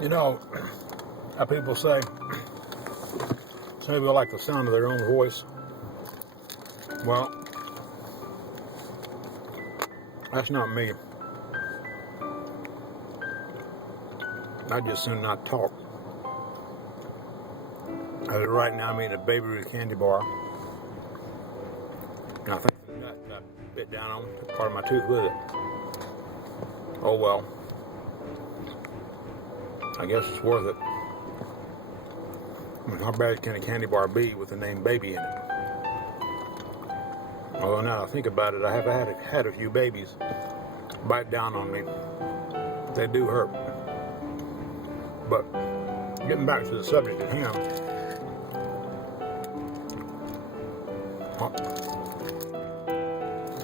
You know, how people say some people like the sound of their own voice. Well, that's not me. I'd just soon not talk. Right now I'm eating a Baby Ruth candy bar. And I think the nut got bit down on part of my tooth with it. Oh well. I guess it's worth it. I mean, how bad can a candy bar be with the name baby in it? Although now that I think about it, I have had a few babies bite down on me. They do hurt. But getting back to the subject at hand,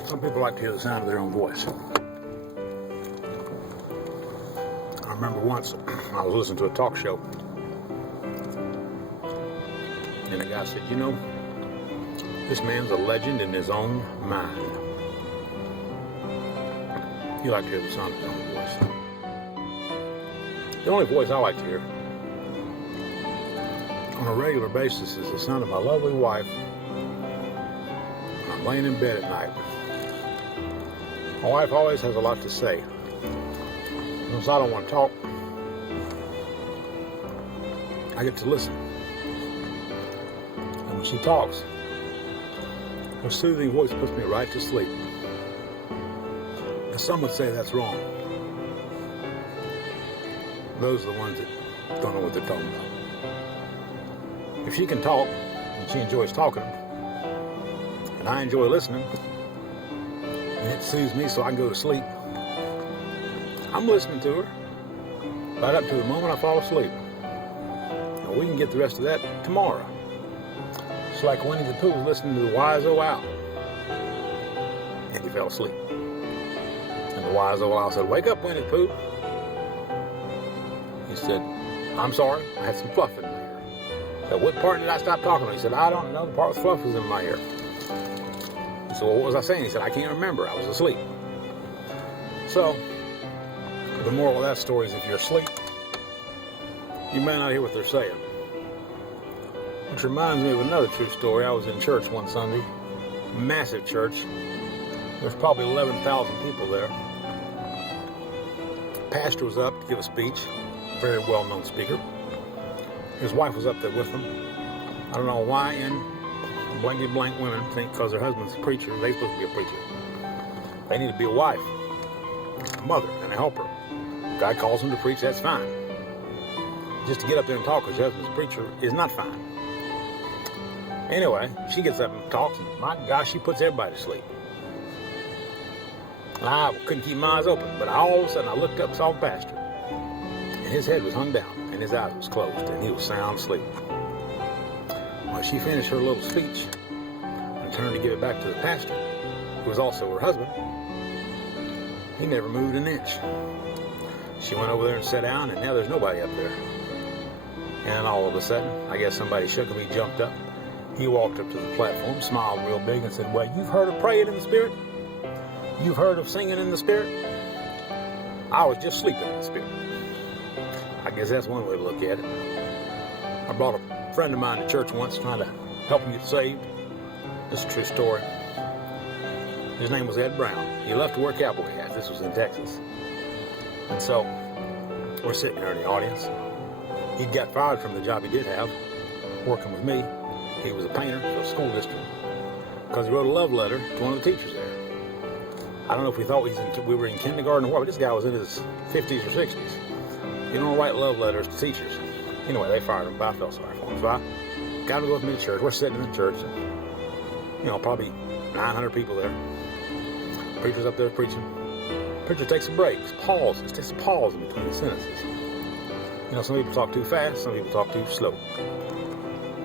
some people like to hear the sound of their own voice. I remember once I was listening to a talk show, and the guy said, you know, this man's a legend in his own mind. You like to hear the sound of his own voice. The only voice I like to hear on a regular basis is the sound of my lovely wife when I'm laying in bed at night. My wife always has a lot to say. Since I don't want to talk, I get to listen. And when she talks, her soothing voice puts me right to sleep. And some would say that's wrong. Those are the ones that don't know what they're talking about. If she can talk, and she enjoys talking, and I enjoy listening, and it soothes me so I can go to sleep, I'm listening to her right up to the moment I fall asleep. And we can get the rest of that tomorrow. It's like Winnie the Pooh was listening to the Wise Old Owl, and he fell asleep. And the Wise Old Owl said, "Wake up, Winnie the Pooh." He said, "I'm sorry, I had some fluff in my ear." I said, "What part did I stop talking to?" He said, "I don't know, the part with fluff was in my ear." I said, "Well, what was I saying?" He said, "I can't remember, I was asleep." So, the moral of that story is if you're asleep, you may not hear what they're saying. Which reminds me of another true story. I was in church one Sunday, massive church. There's probably 11,000 people there. Pastor was up to give a speech, very well-known speaker. His wife was up there with him. I don't know why in blankety blank women think because their husband's a preacher, they're supposed to be a preacher. They need to be a wife, a mother, and a helper. God calls them to preach, that's fine. Just to get up there and talk because your husband's a preacher is not fine. Anyway, she gets up and talks, and my gosh, she puts everybody to sleep. And I couldn't keep my eyes open, but all of a sudden I looked up and saw the pastor. And his head was hung down, and his eyes was closed, and he was sound asleep. When she finished her little speech and turned to give it back to the pastor, who was also her husband, he never moved an inch. She went over there and sat down, and now there's nobody up there. And all of a sudden, I guess somebody shook him, he jumped up. He walked up to the platform, smiled real big, and said, "Well, you've heard of praying in the Spirit? You've heard of singing in the Spirit? I was just sleeping in the Spirit." I guess that's one way to look at it. I brought a friend of mine to church once trying to help him get saved. This is a true story. His name was Ed Brown. He left to wear cowboy hats. This was in Texas. And so, we're sitting there in the audience. He'd got fired from the job he did have, working with me. He was a painter for a school district because he wrote a love letter to one of the teachers there. I don't know if we thought we were in kindergarten or what, but this guy was in his 50s or 60s. You don't write love letters to teachers. Anyway, they fired him, but I felt sorry for him. So I got him to go with me to church. We're sitting in the church, and, probably 900 people there. Preacher's up there preaching. Preacher takes a break, pauses, just a pause in between the sentences. Some people talk too fast, some people talk too slow.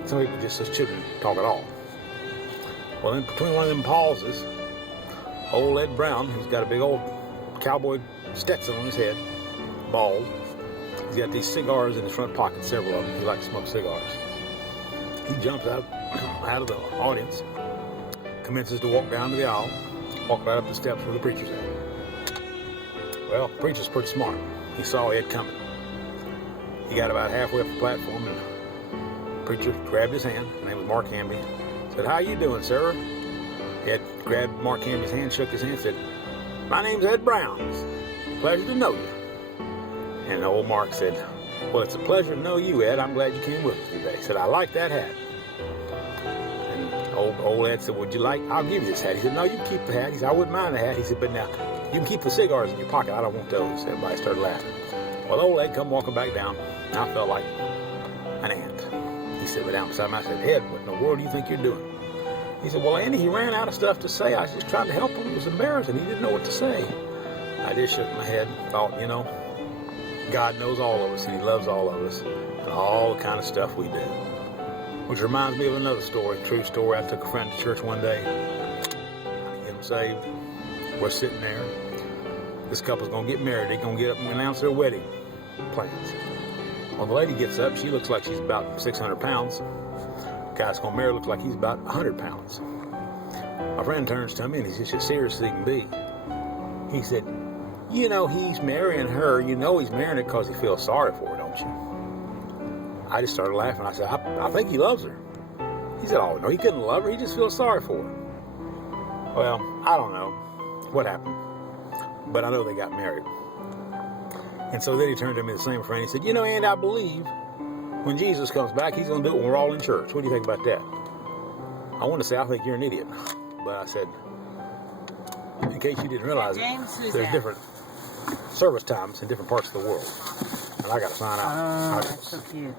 Some people just as children talk at all. Well, in between one of them pauses, old Ed Brown, who's got a big old cowboy Stetson on his head, bald, he's got these cigars in his front pocket, several of them. He likes to smoke cigars. He jumps out of the audience, commences to walk down to the aisle, walk right up the steps where the preacher's at. Well, the preacher's pretty smart. He saw Ed coming. He got about halfway up the platform, and the preacher grabbed his hand. His name was Mark Hamby. Said, "How you doing, sir?" He had grabbed Mark Hamby's hand, shook his hand, said, "My name's Ed Brown. It's a pleasure to know you." And old Mark said, "Well, it's a pleasure to know you, Ed. I'm glad you came with us today." He said, "I like that hat." And old Ed said, "Would you like, I'll give you this hat." He said, "No, you can keep the hat." He said, "I wouldn't mind the hat." He said, "But now, you can keep the cigars in your pocket. I don't want those." Everybody started laughing. Well, old Ed come walking back down, and I felt like an ant. He sat me down beside me. I said, "Ed, what in the world do you think you're doing?" He said, "Well, Andy, he ran out of stuff to say. I was just trying to help him. It was embarrassing. He didn't know what to say." I just shook my head and thought, God knows all of us, and he loves all of us, and all the kind of stuff we do. Which reminds me of another story, true story. I took a friend to church one day, trying to get him saved. We're sitting there. This couple's going to get married. They're going to get up and announce their wedding plans. Well, the lady gets up. She looks like she's about 600 pounds. The guy's going to marry looks like he's about 100 pounds. My friend turns to me, and he's just as serious as he can be. He said, "He's marrying her. He's marrying her because he feels sorry for her, don't you?" I just started laughing. I said, I think he loves her." He said, "Oh, no, he couldn't love her. He just feels sorry for her." Well, I don't know what happened, but I know they got married. And so then he turned to me, the same friend. He said, "Andy, I believe when Jesus comes back, he's going to do it when we're all in church. What do you think about that?" I want to say, I think you're an idiot. But I said, in case you didn't realize it, there's different service times in different parts of the world. And I got to sign out. Oh, that's so cute.